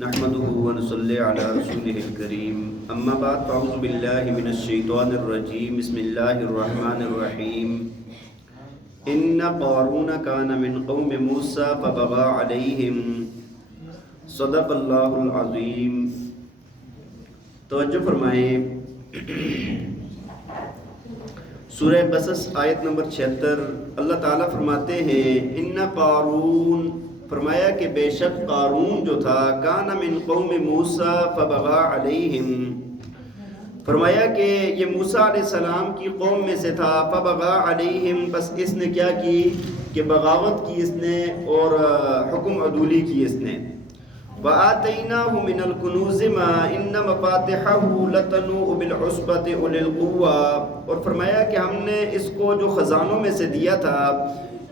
نحمده ونصلي على رسوله الكريم اما بعد فاعوذ بالله من الشيطان الرجيم بسم الله الرحمن الرحيم ان قارون كان من قوم موسى فبغى عليهم صدق اللہ العظیم۔ توجہ فرمائیں، سورہ قصص آیت نمبر 76 اللہ تعالیٰ فرماتے ہیں ان قارون، فرمایا کہ بے شک قارون جو تھا کان من قوم موسیٰ فبغى علیہم، فرمایا کہ یہ موسیٰ علیہ السلام کی قوم میں سے تھا، فبغى علیہم، بس اس نے کیا کی کہ بغاوت کی اس نے اور حکم عدولی کی اس نے۔ وَآتَيْنَاهُ مِنَ الْكُنُوزِ مَا إِنَّ مَفَاتِحَهُ لَتَنُوءُ بِالْعُصْبَةِ أُولِي الْقُوَّةِ، اور فرمایا کہ ہم نے اس کو جو خزانوں میں سے دیا تھا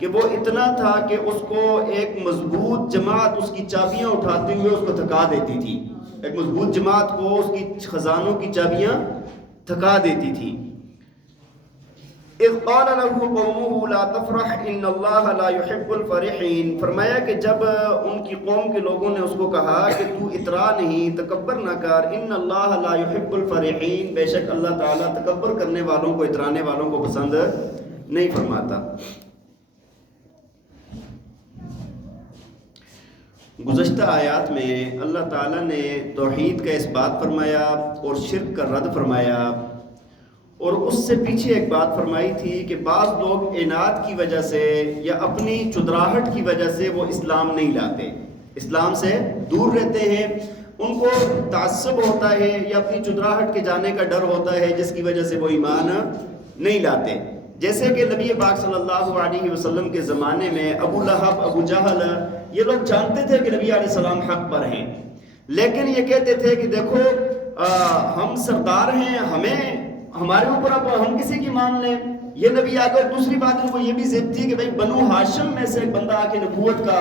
کہ وہ اتنا تھا کہ اس کو ایک مضبوط جماعت اس کی چابیاں اٹھاتے ہوئے اس کو تھکا دیتی تھی، ایک مضبوط جماعت کو اس کی خزانوں کی چابیاں تھکا دیتی تھی۔ اذ قال له قومه لا تفرح ان اللہ لا يحب الفرحین، فرمایا کہ جب ان کی قوم کے لوگوں نے اس کو کہا کہ تو اترا نہیں، تکبر نہ کر، ان اللہ لا يحب الفرحین، بے شک اللہ تعالیٰ تکبر کرنے والوں کو، اترانے والوں کو پسند نہیں فرماتا۔ گزشتہ آیات میں اللہ تعالیٰ نے توحید کا اس بات فرمایا اور شرک کا رد فرمایا، اور اس سے پیچھے ایک بات فرمائی تھی کہ بعض لوگ عناد کی وجہ سے یا اپنی چدراہٹ کی وجہ سے وہ اسلام نہیں لاتے، اسلام سے دور رہتے ہیں، ان کو تعصب ہوتا ہے یا اپنی چدراہٹ کے جانے کا ڈر ہوتا ہے جس کی وجہ سے وہ ایمان نہیں لاتے۔ جیسے کہ نبی پاک صلی اللہ علیہ وسلم کے زمانے میں ابو لہب، ابو جہل، یہ لوگ جانتے تھے کہ نبی علیہ السلام حق پر ہیں، لیکن یہ کہتے تھے کہ دیکھو ہم سردار ہیں، ہمارے اوپر اب ہم کسی کی مان لیں۔ یہ نبی آ کر دوسری بات ان کو یہ بھی ضد تھی کہ بھئی بنو ہاشم میں سے ایک بندہ آ کے نبوت کا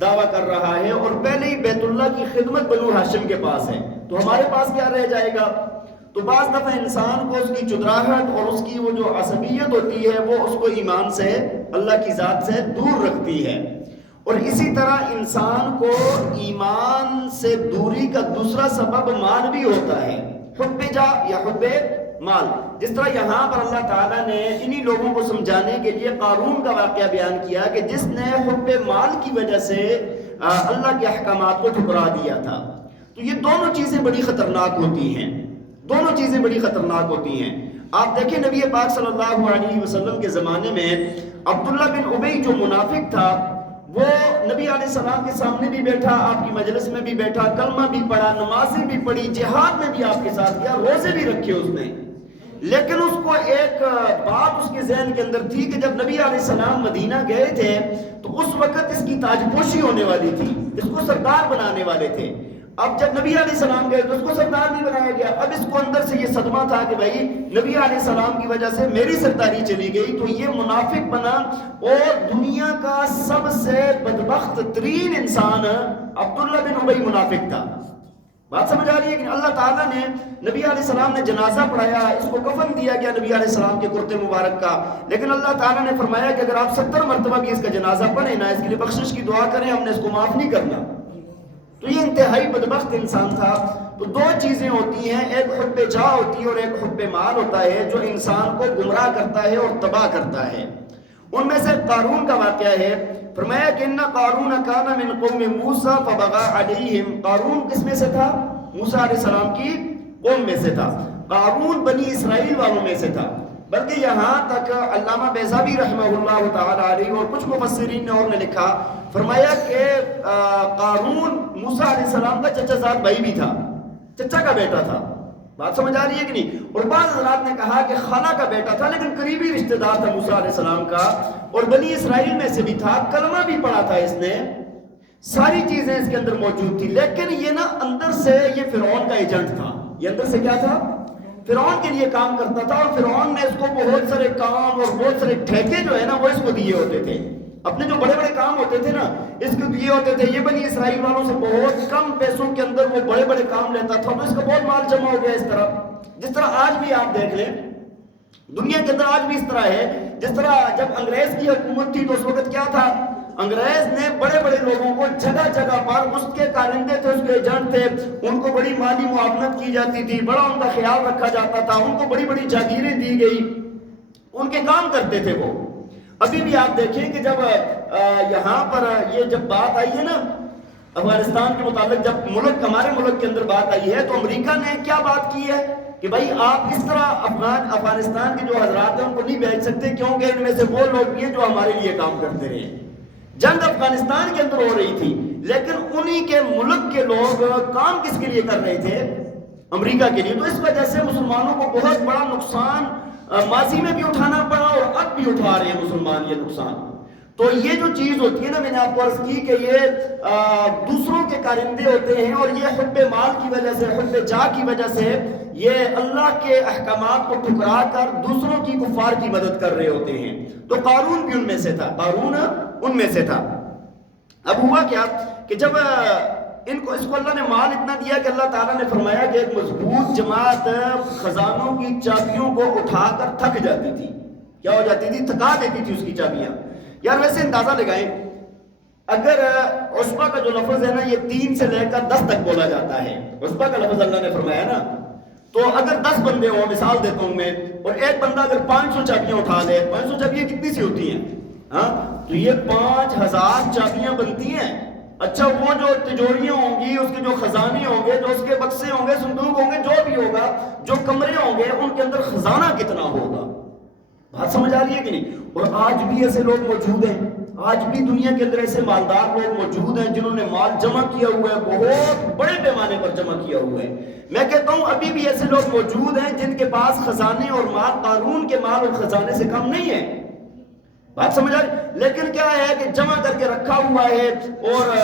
دعویٰ کر رہا ہے اور پہلے ہی بیت اللہ کی خدمت بنو ہاشم کے پاس ہے، تو ہمارے پاس کیا رہ جائے گا؟ تو بعض دفعہ انسان کو اس کی چدراہٹ اور اس کی وہ جو عصبیت ہوتی ہے وہ اس کو ایمان سے، اللہ کی ذات سے دور رکھتی ہے، اور اسی طرح انسان کو ایمان سے دوری کا دوسرا سبب مال بھی ہوتا ہے، حب جا یا حب مال۔ جس طرح یہاں پر اللہ تعالیٰ نے انہی لوگوں کو سمجھانے کے لیے قارون کا واقعہ بیان کیا کہ جس نے حب مال کی وجہ سے اللہ کے احکامات کو ٹھکرا دیا تھا۔ تو یہ دونوں چیزیں بڑی خطرناک ہوتی ہیں، دونوں چیزیں بڑی خطرناک ہوتی ہیں۔ آپ دیکھیں نبی پاک صلی اللہ علیہ وسلم کے زمانے میں عبداللہ بن ابی جو منافق تھا، وہ نبی علیہ السلام کے سامنے بھی بیٹھا، آپ کی مجلس میں بھی بیٹھا، کلمہ بھی پڑھا، نمازیں بھی پڑھی، جہاد میں بھی آپ کے ساتھ کیا، روزے بھی رکھے اس نے، لیکن اس کو ایک بات اس کے ذہن کے اندر تھی کہ جب نبی علیہ السلام مدینہ گئے تھے تو اس وقت اس کی تاج پوشی ہونے والی تھی، اس کو سردار بنانے والے تھے۔ اب جب نبی علیہ السلام گئے تو اس کو سردار نہیں بنایا گیا، اب اس کو اندر سے یہ صدمہ تھا کہ بھائی نبی علیہ السلام کی وجہ سے میری سرداری چلی گئی، تو یہ منافق بنا، اور دنیا کا سب سے بدبخت ترین انسان عبداللہ بن ابی منافق تھا۔ بات سمجھ آ رہی ہے کہ اللہ تعالیٰ نے نبی علیہ السلام نے جنازہ پڑھایا، اس کو کفن دیا گیا نبی علیہ السلام کے کرتے مبارک کا، لیکن اللہ تعالیٰ نے فرمایا کہ اگر آپ 70 مرتبہ بھی اس کا جنازہ پڑھیں نا، اس کے لیے بخشش کی دعا کریں، ہم نے اس کو معاف نہیں کرنا۔ تو یہ انتہائی بدبخت انسان تھا۔ تو دو چیزیں ہوتی ہیں، ایک حب جاہ ہوتی ہے اور ایک حب مال ہوتا ہے، جو انسان کو گمراہ کرتا ہے اور تباہ کرتا ہے۔ ان میں سے قارون کا واقعہ ہے، فرمایا کہ ان قارون کان من قوم موسیٰ فبغى علیہم، قارون کس میں سے تھا؟ موسیٰ علیہ السلام کی قوم میں سے تھا، قارون بنی اسرائیل والوں میں سے تھا، بلکہ یہاں تک علامہ بیضاوی رحمہ اللہ تعالی علیہ اور کچھ مفسرین نے اور نے لکھا، فرمایا کہ قارون موسیٰ علیہ السلام کا چچا زاد بھائی بھی تھا، چچا کا بیٹا تھا۔ بات سمجھ آ رہی ہے کہ نہیں؟ اور بعض حضرات نے کہا کہ خالہ کا بیٹا تھا، لیکن قریبی رشتہ دار تھا موسیٰ علیہ السلام کا، اور بنی اسرائیل میں سے بھی تھا، کلمہ بھی پڑھا تھا اس نے، ساری چیزیں اس کے اندر موجود تھی، لیکن یہ نا اندر سے یہ فرعون کا ایجنٹ تھا، یہ اندر سے کیا تھا؟ فرعون کے لیے کام کرتا تھا، اور فرعون نے اس کو بہت سارے کام اور بہت سارے ٹھیکے جو ہے نا وہ اس کو دیے ہوتے تھے، اپنے جو بڑے بڑے کام ہوتے تھے نا اس کو دیے ہوتے تھے۔ یہ بنی اسرائیل والوں سے بہت کم پیسوں کے اندر وہ بڑے بڑے کام لیتا تھا، تو اس کا بہت مال جمع ہو گیا اس طرح۔ جس طرح آج بھی آپ دیکھ لیں دنیا کے اندر آج بھی اس طرح ہے، جس طرح جب انگریز کی حکومت تھی تو اس وقت کیا تھا، انگریز نے بڑے بڑے لوگوں کو جگہ جگہ پر، اس کے کارندے تھے، اس کے ایجنٹ تھے، ان کو بڑی مالی معاونت کی جاتی تھی، بڑا ان کا خیال رکھا جاتا تھا، ان کو بڑی بڑی جاگیریں دی گئی، ان کے کام کرتے تھے وہ۔ ابھی بھی آپ دیکھیں کہ جب یہاں پر یہ جب بات آئی ہے نا افغانستان کے متعلق، جب ملک ہمارے ملک کے اندر بات آئی ہے، تو امریکہ نے کیا بات کی ہے کہ بھائی آپ اس طرح افغانستان کے جو حضرات ہیں ان کو نہیں بھیج سکتے، کیونکہ ان میں سے وہ لوگ بھی ہیں جو ہمارے لیے کام کرتے رہے۔ جنگ افغانستان کے اندر ہو رہی تھی، لیکن انہی کے ملک کے لوگ کام کس کے لیے کر رہے تھے؟ امریکہ کے لیے۔ تو اس وجہ سے مسلمانوں کو بہت بڑا نقصان ماضی میں بھی اٹھانا پڑا اور اب بھی اٹھا رہے ہیں مسلمان یہ نقصان۔ تو یہ جو چیز ہوتی ہے نا، میں نے آپ کو عرض کی کہ یہ دوسروں کے کارندے ہوتے ہیں، اور یہ حب مال کی وجہ سے، حب جاہ کی وجہ سے یہ اللہ کے احکامات کو ٹھکرا کر دوسروں کی، کفار کی مدد کر رہے ہوتے ہیں۔ تو قارون بھی ان میں سے تھا، قارون ان میں سے تھا۔ اب ہوا کیا کہ جب اس کو اللہ نے مال اتنا دیا کہ اللہ تعالیٰ نے فرمایا کہ ایک مضبوط جماعت خزانوں کی چابیوں کو اٹھا کر تھک جاتی تھی۔ کیا ہو جاتی تھی؟ تھکا دیتی تھی اس کی چابیاں۔ یار ویسے اندازہ لگائیں، اگر عصبہ کا جو لفظ ہے نا، یہ 3 سے لے کر 10 تک بولا جاتا ہے۔ عصبہ کا لفظ اللہ نے فرمایا نا، تو اگر 10 بندے ہوں، مثال دیتا ہوں میں، اور ایک بندہ اگر 500 چابیاں اٹھا لے، 500 چابیاں کتنی سی ہوتی ہیں؟ ہاں، تو یہ 5000 چابیاں بنتی ہیں۔ اچھا، وہ جو تجوریاں ہوں گی، اس کے جو خزانے ہوں گے، جو اس کے بکسے ہوں گے، صندوق ہوں گے، جو بھی ہوگا، جو کمرے ہوں گے، ان کے اندر خزانہ کتنا ہوگا؟ بات سمجھ آ رہی ہے کہ نہیں؟ اور آج بھی ایسے لوگ موجود ہیں، آج بھی دنیا کے اندر ایسے مالدار لوگ موجود ہیں جنہوں نے مال جمع کیا ہوا ہے، بہت بڑے پیمانے پر جمع کیا ہوا ہے۔ میں کہتا ہوں ابھی بھی ایسے لوگ موجود ہیں جن کے پاس خزانے اور مال قارون کے مال اور خزانے سے کم نہیں ہے۔ بات سمجھ آ رہی؟ لیکن کیا ہے کہ جمع کر کے رکھا ہوا ہے، اور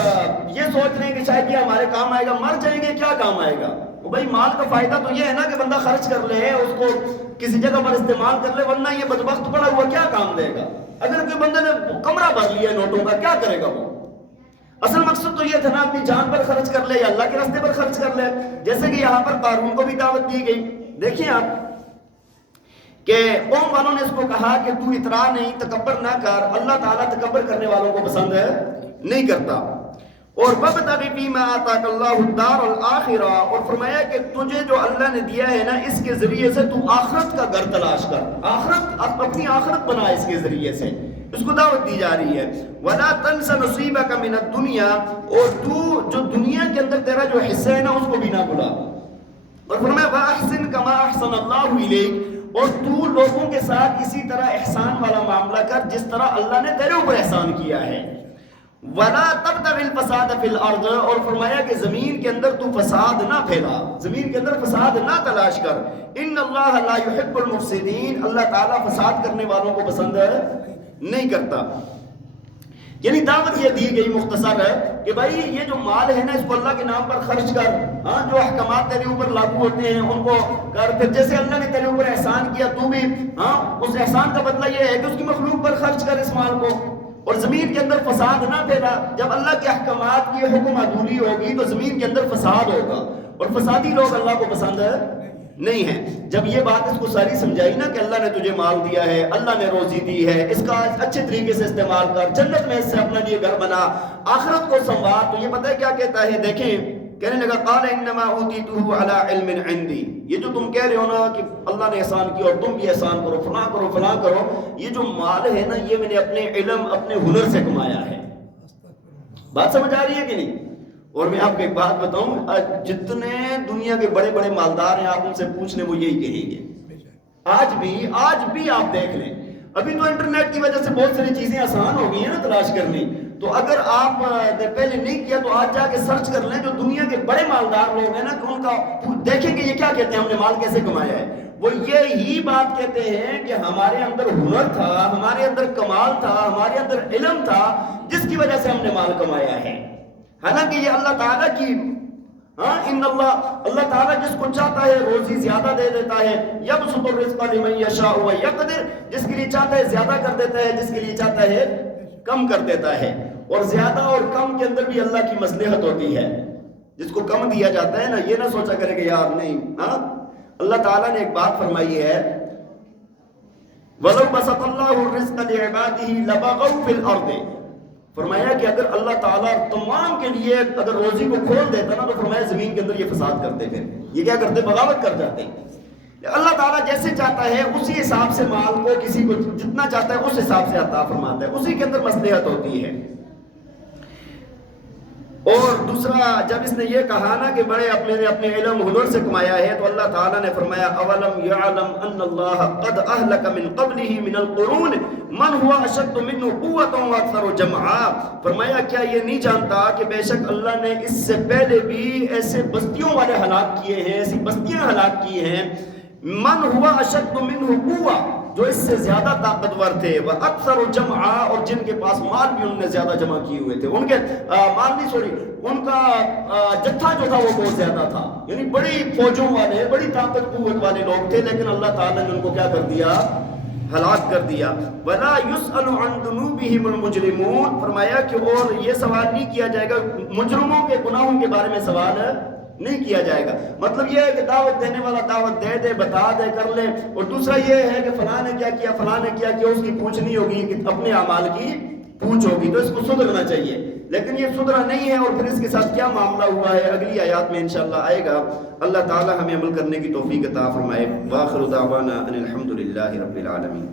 یہ سوچ رہے ہیں کہ شاید یہ ہمارے کام آئے گا، مر جائیں گے کیا کام آئے گا؟ بھائی مال کا فائدہ تو یہ ہے نا کہ بندہ خرچ کر لے، اس کو کسی جگہ پر استعمال کر لے، ورنہ یہ بدبخت پڑا ہوا کیا کام دے گا؟ اگر کوئی بندے نے کمرہ بھر لیا نوٹوں کا، کیا کرے گا وہ؟ اصل مقصد تو یہ تھا نا اپنی جان پر خرچ کر لے یا اللہ کے راستے پر خرچ کر لے، جیسے کہ یہاں پر قارون کو بھی دعوت دی گئی۔ دیکھیں آپ کہ قوم والوں نے اس کو کہا کہ تو اترا نہیں، تکبر نہ کر، اللہ تعالیٰ تکبر کرنے والوں کو پسند نہیں کرتا۔ اور وَابْتَغِ فِيمَا آتَاكَ اللَّهُ الدَّارَ الْآخِرَةَ، اور فرمایا کہ تجھے جو اللہ نے دیا ہے نا، اس کے ذریعے سے تو آخرت کا گھر تلاش کر، آخرت، اپنی آخرت بنا اس کے ذریعے سے، اس کو دعوت دی جا رہی ہے۔ وَلَا تَنْسَ نَصِيبَكَ مِنَ الدُّنْيَا، اور تو جو دنیا کے اندر تیرا جو حصہ ہے نا اس کو بھی نہ بھلا۔ اور فرمایا وَأَحْسِنْ كَمَا أَحْسَنَ اللَّهُ إِلَيْكَ، اور تو لوگوں کے ساتھ اسی طرح احسان والا معاملہ کر جس طرح اللہ نے تیرے اوپر احسان کیا ہے۔ وَلَا تَبْتَغِ الْفَسَادَ فِي الْأَرْضِ، اور فرمایا کہ زمین کے اندر تو فساد نہ پھیلا، زمین کے اندر فساد نہ تلاش کر۔ إِنَّ اللَّهَ لَا يُحِبُّ الْمُفْسِدِينَ، اللہ تعالیٰ فساد کرنے والوں کو پسند نہیں کرتا۔ یعنی دعوت یہ دی گئی مختصر ہے کہ بھائی یہ جو مال ہے نا، اس کو اللہ کے نام پر خرچ کر، ہاں، جو احکامات تیرے اوپر لاگو ہوتے ہیں ان کو کر، پھر جیسے اللہ نے تیرے اوپر احسان کیا تو بھی، ہاں، اس احسان کا بدلہ یہ ہے کہ اس کی مخلوق پر خرچ کر اس مال کو، اور زمین کے اندر فساد نہ پھیلا۔ جب اللہ کے احکامات کی حکم عدولی ہوگی تو زمین کے اندر فساد ہوگا، اور فسادی لوگ اللہ کو پسند نہیں ہے۔ جب یہ بات اس کو ساری سمجھائی نا کہ اللہ نے تجھے مال دیا ہے، اللہ نے روزی دی ہے، اس کا اچھے طریقے سے استعمال کر، جنت میں اس سے اپنا لیے گھر بنا، آخرت کو سنوار، تو یہ پتہ ہے کیا کہتا ہے؟ دیکھیں، کہنے لگا قال انما اوتیتہ علی علم عندی، یہ جو تم کہہ رہے ہو نا کہ اللہ نے احسان کیا اور تم بھی احسان کرو، فلاں کرو فلاں کرو، یہ جو مال ہے نا یہ میں نے اپنے علم، اپنے ہنر سے کمایا ہے۔ بات سمجھ آ رہی ہے کہ نہیں؟ اور میں آپ کو ایک بات بتاؤں، جتنے دنیا کے بڑے بڑے مالدار ہیں آپ ان سے پوچھ لیں وہ یہی کہیں گے۔ آج بھی آپ دیکھ لیں، ابھی تو انٹرنیٹ کی وجہ سے بہت ساری چیزیں آسان ہو گئی ہیں نا تلاش کرنی، تو اگر آپ نے پہلے نہیں کیا تو آج جا کے سرچ کر لیں جو دنیا کے بڑے مالدار لوگ ہیں نا، کہ ان کا دیکھیں کہ یہ کیا کہتے ہیں ہم نے مال کیسے کمایا ہے۔ وہ یہی بات کہتے ہیں کہ ہمارے اندر ہنر تھا، ہمارے اندر کمال تھا، ہمارے اندر علم تھا، جس کی وجہ سے ہم نے مال کمایا ہے۔ حالانکہ یہ اللہ تعالیٰ کی، ہاں، اللہ تعالیٰ جس کو چاہتا ہے روزی زیادہ دے دیتا ہے، یبسط الرزق لمن یشاء ویقدر، جس کے لیے چاہتا ہے زیادہ کر دیتا ہے، جس کے لیے چاہتا ہے کم کر دیتا ہے۔ اور زیادہ اور کم کے اندر بھی اللہ کی مصلحت ہوتی ہے۔ جس کو کم دیا جاتا ہے نا، یہ نہ سوچا کرے کہ یار نہیں، ہاں، اللہ تعالیٰ نے ایک بات فرمائی ہے، وَلَوْ بَسَطَ اللَّهُ الرِّزْقَ لِعِبَادِهِ لَبَغَوْا فِي الْأَرْضِ، فرمایا کہ اگر اللہ تعالیٰ تمام کے لیے اگر روزی کو کھول دیتا نا تو فرمایا زمین کے اندر یہ فساد کرتے، پھر یہ کیا کرتے؟ بغاوت کر جاتے. اللہ تعالیٰ جیسے چاہتا ہے اسی حساب سے مال کو کسی کو جتنا چاہتا ہے اس حساب سے عطا فرماتا ہے، اسی کے اندر مصلحت ہوتی ہے. اور دوسرا جب اس نے یہ کہا نا کہ بڑے اپنے علم ہنر سے کمایا ہے تو اللہ تعالیٰ نے فرمایا اولم یعلم ان اللہ قد اہلک من قبلہ من القرون من ہوا اشد منہ قوۃ واکثر جمعا. فرمایا کیا یہ نہیں جانتا کہ بے شک اللہ نے اس سے پہلے بھی ایسے بستیوں والے ہلاک کیے ہیں، ایسی بستیاں ہلاک کی ہیں. من ہوا اشد منہ قوۃ، جو اس سے زیادہ طاقتور تھے، وہ اکثر جمعا، اور جن کے پاس مال بھی انہوں نے زیادہ جمع کیے ہوئے تھے. ان کے مال نہیں سوری ان کا جتھا جو تھا وہ بہت زیادہ تھا، یعنی بڑی فوجوں والے بڑی طاقت قوت والے لوگ تھے، لیکن اللہ تعالیٰ نے ان کو کیا کر دیا؟ ہلاک کر دیا. وَلَا يُسْأَلُ عَنْ ذُنُوبِهِمُ الْمُجْرِمُونَ. فرمایا کہ اور یہ سوال نہیں کیا جائے گا، مجرموں کے گناہوں کے بارے میں سوال نہیں کیا جائے گا. مطلب یہ ہے کہ دعوت دینے والا دعوت دے دے، بتا دے، کر لے. اور دوسرا یہ ہے کہ فلاں نے کیا کیا، فلاں نے کیا کیا، اس کی پوچھ نہیں ہوگی، کہ اپنے اعمال کی پوچھ ہوگی، تو اس کو سدھرنا چاہیے. لیکن یہ سدھرا نہیں ہے. اور پھر اس کے ساتھ کیا معاملہ ہوا ہے اگلی آیات میں انشاءاللہ آئے گا. اللہ تعالی ہمیں عمل کرنے کی توفیق عطا فرمائے. وآخر دعوانا ان الحمد للہ رب العالمین.